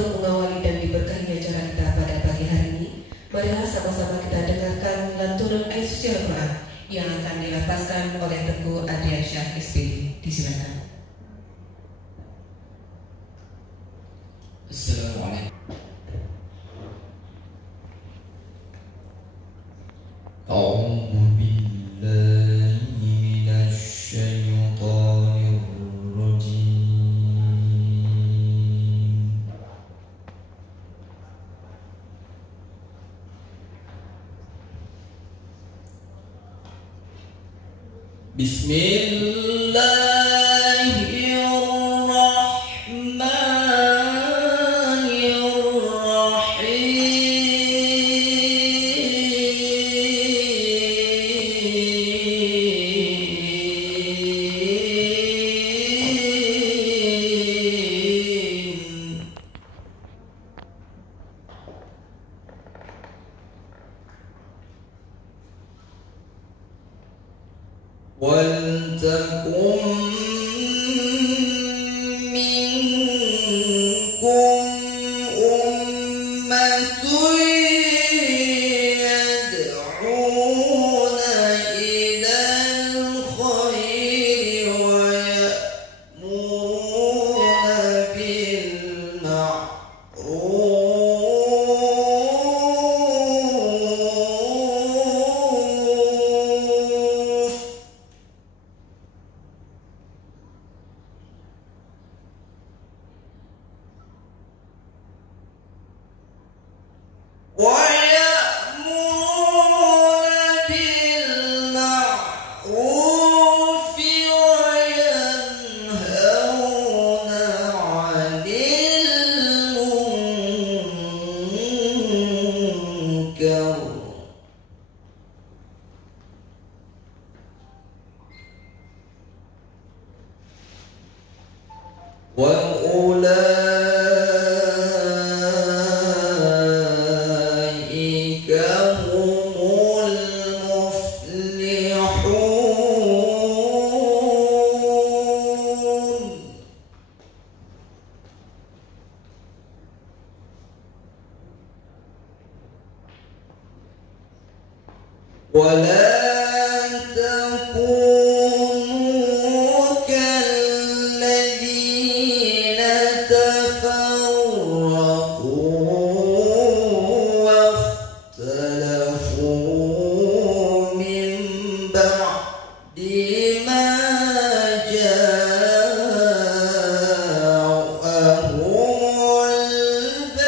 Untuk mengawali dan diberkahi acara kita pada pagi hari ini, marilah sama-sama kita dengarkan lantunan ayat suci Al-Quran yang akan dilafazkan oleh Teguh Adrian Syah SPD. Disilakan. Assalamualaikum. A'udzu billahi minasy syaithanir rajim. وَلْتَكُنْ مِنْكُمْ أُمَّةٌ يَدْعُونَ إِلَى الْخَيْرِ وَيَأْمُرُونَ بِالْمَعْرُوفِ وَيَنْهَوْنَ عَنِ الْمُنكَرِ وَأُولَئِكَ هُمُ الْمُفْلِحُونَ وَلَا تَكُونُوا كَالَّذِينَ تَفَرَّقُوا وَاخْتَلَفُوا مِنْ بَعْدِ مَا جَاءَهُمُ الْبَيِّنَاتُ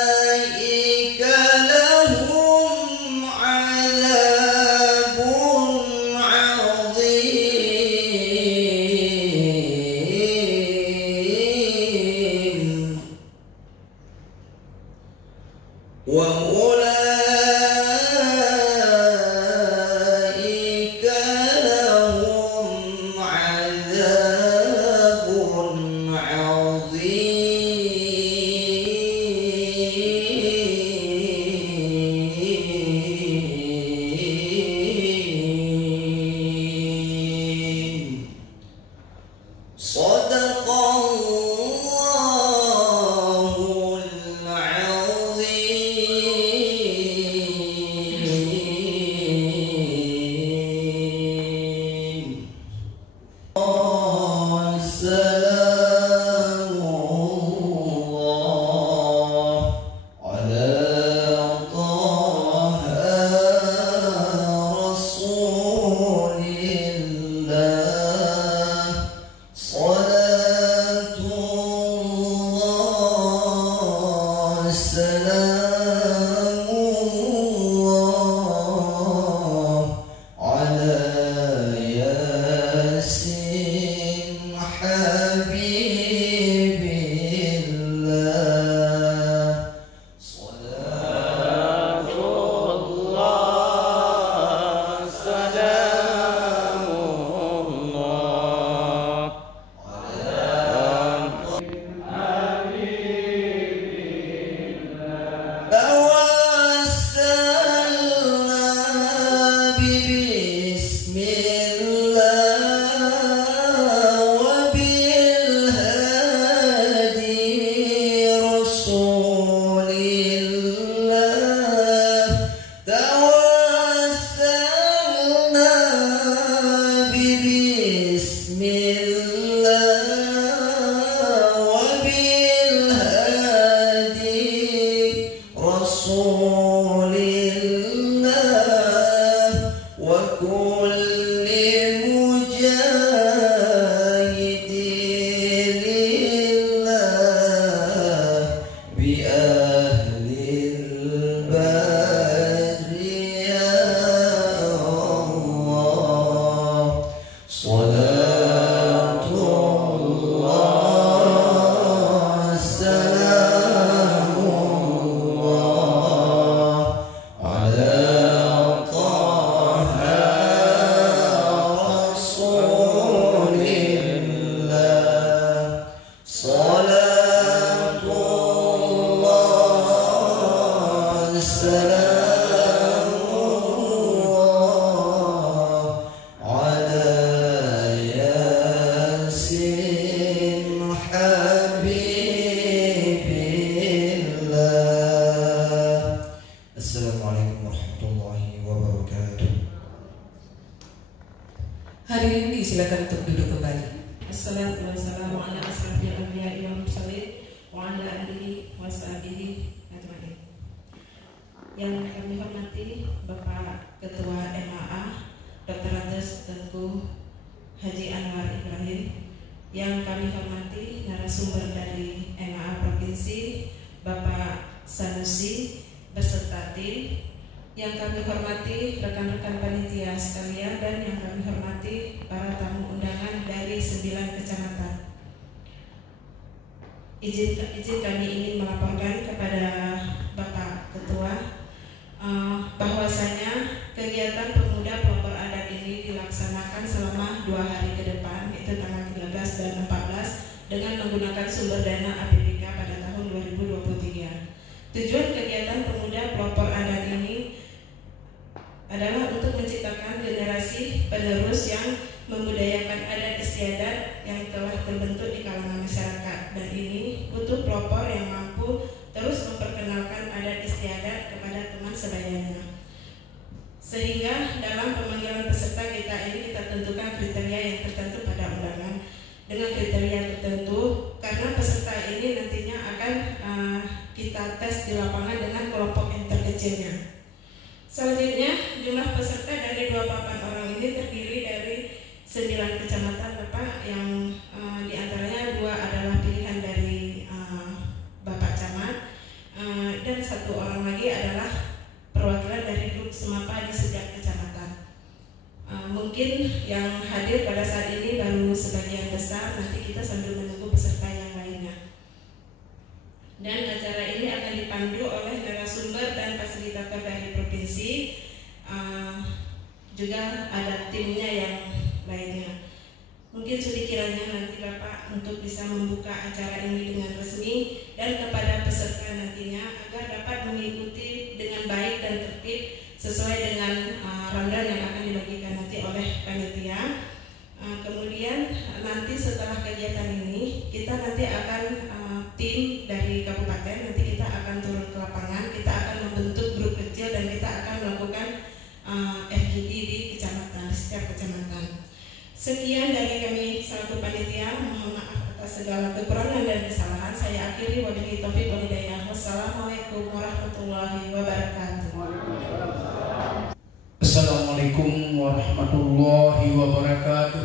وَأُولَئِكَ لَهُمْ عَذَابٌ عَظِيمٌ وَأُولَئِكَ لَهُمْ عَذَابٌ عظيم. صدق الله العظيم. سلام الله على ياسين حبيب الله. Assalamualaikum warahmatullahi wabarakatuh. Hadirin disilakan untuk duduk kembali. Assalatu wassalamu ala asrafil anbiya'i wal mursalin wa ala alihi wa sahbihi ajmain. Yang kami hormati Bapak Ketua MAA Dr. Andes Tengku Haji Anwar Ibrahim. Yang kami hormati narasumber dari MAA Provinsi Bapak Sanusi beserta tim. Yang kami hormati rekan-rekan panitia sekalian, dan yang kami hormati para tamu undangan dari 9 kecamatan. Izin kami ingin melaporkan kepada Bapak Ketua bahwasanya kegiatan pemuda pelopor adat ini dilaksanakan selama 2 hari ke depan, itu tanggal 13 dan 14, dengan menggunakan sumber dana APBK pada tahun 2023. Tujuan kegiatan pemuda pelopor adat ini adalah untuk menciptakan generasi penerus yang membudayakan adat istiadat yang telah terbentuk di kalangan masyarakat, dan ini butuh pelopor yang mampu terus memperkenalkan adat istiadat kepada teman sebayanya. Sehingga dalam pemanggilan peserta kita ini kita tentukan kriteria yang tertentu pada undangan. Dengan kriteria tertentu, karena peserta ini nantinya akan kita tes di lapangan dengan kelompok yang terkecilnya. Selanjutnya, jumlah peserta dari 28 orang ini terdiri dari 9 kecamatan Bapak, yang diantaranya 2 adalah pilihan dari Bapak Camat, dan 1 orang lagi adalah perwakilan dari grup Semapa di setiap kecamatan. Mungkin yang hadir pada saat ini baru sebagian besar, nanti kita sambil menunggu peserta yang lainnya. Dan acara ini akan dipandu oleh narasumber dan fasilitator dari provinsi, juga ada timnya yang lainnya. Mungkin sedikitnya nanti Bapak untuk bisa membuka acara ini dengan resmi, dan kepada peserta nantinya agar dapat mengikuti dengan baik dan tertib sesuai dengan rundown yang akan dibagikan nanti oleh panitia. Kemudian nanti setelah kegiatan ini kita nanti akan tim dari kabupaten, nanti kita akan turun ke lapangan, kita akan membentuk grup kecil dan kita akan melakukan FGD di kecamatan, di setiap kecamatan. Sekian dari kami selaku panitia, mohon maaf atas segala kekurangan dan kesalahan. Saya akhiri, wabillahi taufiq wal hidayah. Wassalamualaikum warahmatullahi wabarakatuh. Assalamualaikum warahmatullahi wabarakatuh.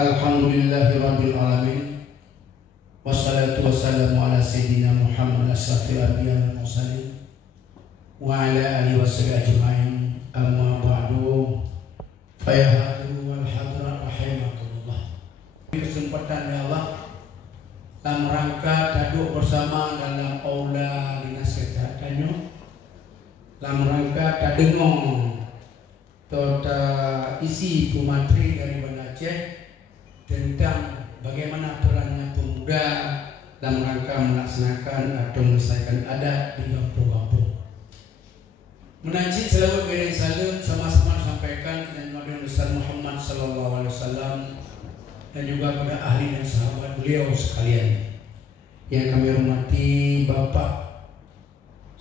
Alhamdulillahirabbil alamin. Wassalatu wassalamu ala sayyidina Muhammad asyrafil anbiya'i wal mursalin wa ala alihi washabihi ajmain. Amma ba'du. Fa ya hadirin wal hadirat rahimakumullah. Kesempatan ya Allah dalam rangka duduk bersama dalam aula dinas kesehatan, dalam rangka tak dengung tota isi pemateri dari Banda Aceh tentang bagaimana perannya pemuda dalam rangka melaksanakan atau melestarikan adat di kampung-kampung. Menajik selawat beri salam sama-sama sampaikan kepada Nabi besar Muhammad sallallahu alaihi wasallam dan juga kepada ahli dan sahabat beliau sekalian. Yang kami hormati Bapak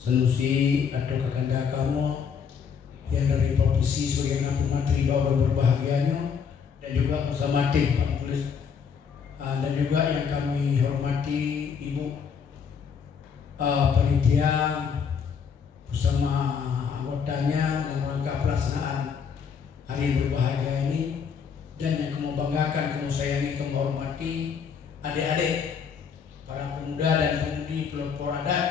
Sanusi atau Kakanda kamu yang dari provinsi sebagai anak pemateri bawah berbahagianya, dan juga bersama tim Pak Polis, dan juga yang kami hormati Ibu panitia bersama anggotanya dalam rangka pelaksanaan hari berbahagia ini, dan yang kamu banggakan, kamu sayangi, kamu hormati adik-adik para pemuda dan pemudi pelopor adat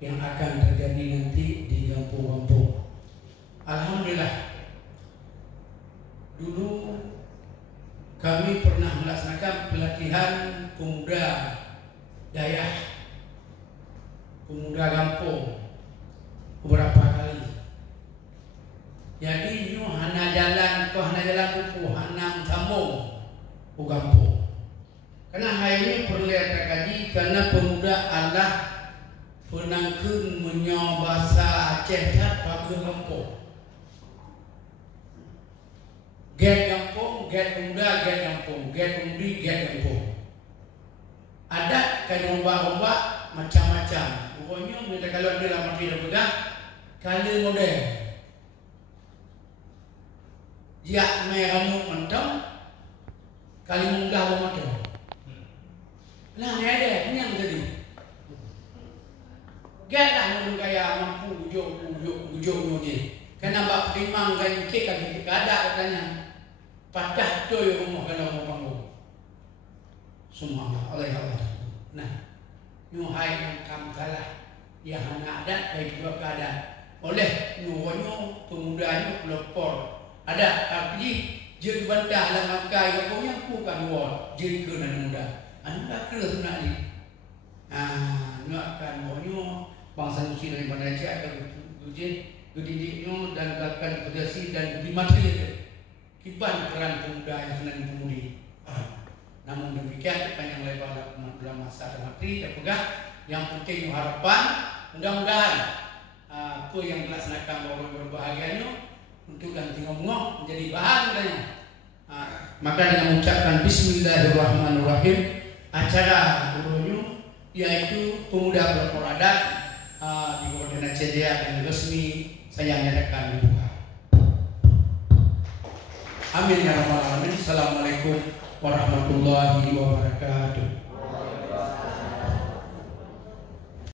yang akan terjadi nanti di kampung-kampung. Alhamdulillah, dulu kami pernah melaksanakan pelatihan pemuda daerah, pemuda kampung beberapa kali. Jadi nyu hana jalan upu hanam sambung ku kampung. Karena hari ini perlu terkaji karena pemuda adalah penangkeun menyo bahasa Aceh tat bagi kampung. Get kampung, get pemuda, get kampung, get pemudi, get kampung. Ada kan lomba-lomba macam-macam. Pokoknya kita kalau ada dalam arti pegang kali model. Dia meranu mentong kali munggah model. Nah, ni ada ni yang jadi. Gaklah orang kaya mampu ujuk ni. Kenapa timang kan kek kaki ada katanya. Padah tu yang rumah kalau mau bangun. Semua Allah. Nah, nyuhai yang kamu kalah. Ya hanya ada baik juga keadaan. Oleh nyuhonyo pemudanya pelopor. Ada tapi jadi bantah dalam kai kampungnya bukan word. Jadi kena muda. Anda kira sebenarnya. Nyuakan nyuhonyo bangsa Nusi daripada Aceh akan gedidiknya dan akan berdasi dan beri materi. Kiban peran pemuda yang senang pemudi. Namun demikian panjang lebar dalam masa dan materi dan pegang. Yang penting harapan mudah-mudahan apa yang dilaksanakan orang berbahagianya untuk ganti ngomong menjadi bahan katanya. Maka dengan mengucapkan Bismillahirrahmanirrahim, acara dulunya yaitu pemuda pelopor adat di Kabupaten Aceh Jaya dengan resmi saya nyatakan dibuka. Amin ya rabbal alamin. Assalamualaikum warahmatullahi wabarakatuh.